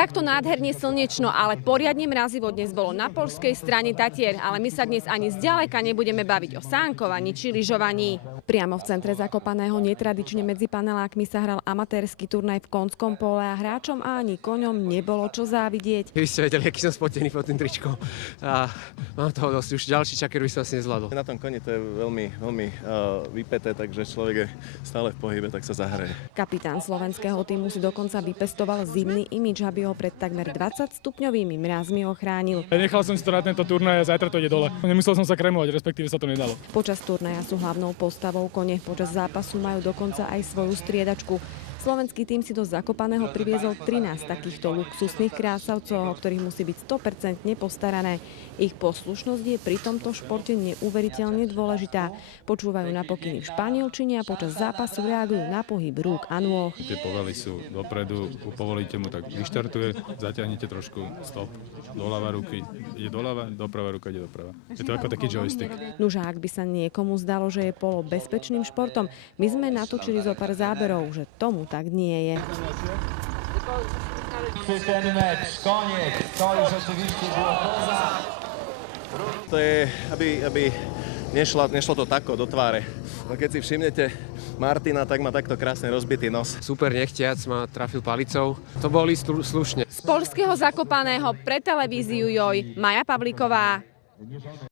Takto nádherne slnečno, ale poriadne mrazivo dnes bolo na poľskej strane Tatier, ale my sa dnes ani zďaleka nebudeme baviť o sánkovaní či lyžovaní. Priamo v centre Zakopaného netradične medzi panelákmi sa hral amatérsky turnaj v konskom pole a hráčom a ani koňom nebolo čo závidieť. Keby ste vedeli, aký som spotený pod tým tričkom a mám toho dosť, už ďalší čaker by som asi nezvládol. Na tom koni to je veľmi vypäté, takže človek je stále v pohybe, tak sa zahraje. Kapitán slovenského týmu si dokonca vypestoval zimný imidž, aby ho pred takmer 20-stupňovými mrazmi ochránil. Nechal som si to na tento turnaj a zajtra to ide dole. Nemusel som sa kremovať, respektíve sa to nedalo. Počas turnaja sú hlavnou postavou kone, počas zápasu majú dokonca aj svoju striedačku. Slovenský tým si do Zakopaného priviezol 13 takýchto luxusných krásavcov, o ktorých musí byť 100% postarané. Ich poslušnosť je pri tomto športe neuveriteľne dôležitá. Počúvajú na pokyny v španielčine a počas zápasu reagujú na pohyb rúk a nôh. Tie povaly sú dopredu, povolíte mu, tak vyštartuje, zatiahnete trošku stop, doľava ruky, ide doľava, doprava ruka ide doprava. Je to ako taký joystick. Nuž, ak by sa niekomu zdalo, že je polo bezpečným športom, my sme natočili zo pár záberov, že tomu tak nie je. Ten mecz, koniec, to już oczywiście było poza. To je, aby nešlo to tako do tváre. No keď si všimnete Martina, tak má takto krásne rozbitý nos. Super nechtiac ma trafil palicou, to boli slušne. Z poľského Zakopaného pre televíziu JOJ Maja Pavlíková.